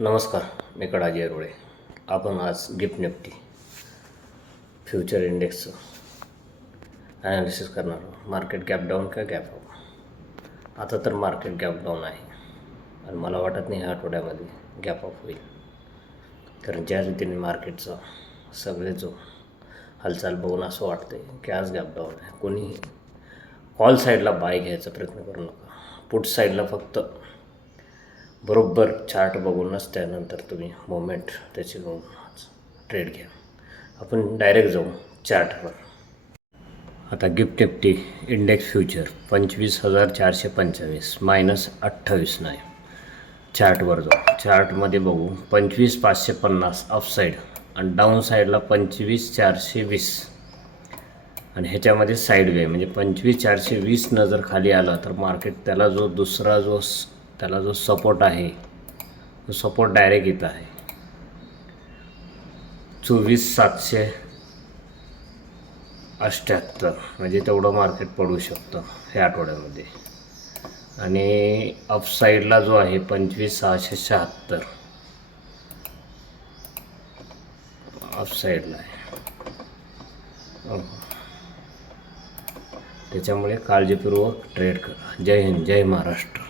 नमस्कार, मी कडाजी अरोळे. आपण आज गिफ्ट निफ्टी फ्युचर इंडेक्सचं ॲनालिसिस करणार आहोत. मार्केट गॅप डाऊन का गॅप अप? आता तर मार्केट गॅप डाऊन आहे आणि मला वाटत नाही ह्या आठवड्यामध्ये गॅप अप होईल, कारण ज्या रीतीने मार्केटचा सगळे जो हालचाल बघून असं वाटतं आहे की आज गॅप डाऊन आहे. कोणीही कॉल साईडला बाय घ्यायचा प्रयत्न करू नका. पुट साईडला फक्त बरोबर चार्ट बघूनच त्यानंतर तुम्ही मोमेंट त्याची घेऊन ट्रेड घ्या. आपण डायरेक्ट जाऊ चार्टवर. आता गिफ्ट निफ्टी इंडेक्स फ्युचर 25,425 -28 नाही. चार्टवर जाऊ. चार्टमध्ये बघू 25,550 अपसाईड आणि डाऊन साईडला 25,420 आणि ह्याच्यामध्ये साईडवे म्हणजे 25,420 जर खाली आला तर मार्केट त्याला त्याला जो सपोर्ट आहे तो सपोर्ट डायरेक्ट इथं आहे 24,778 म्हणजे तेवढं मार्केट पडू शकतं ह्या आठवड्यामध्ये. आणि अपसाईडला जो आहे 25,676 अपसाईडला आहे. त्याच्यामुळे काळजीपूर्वक ट्रेड करा. जय हिंद, जय महाराष्ट्र.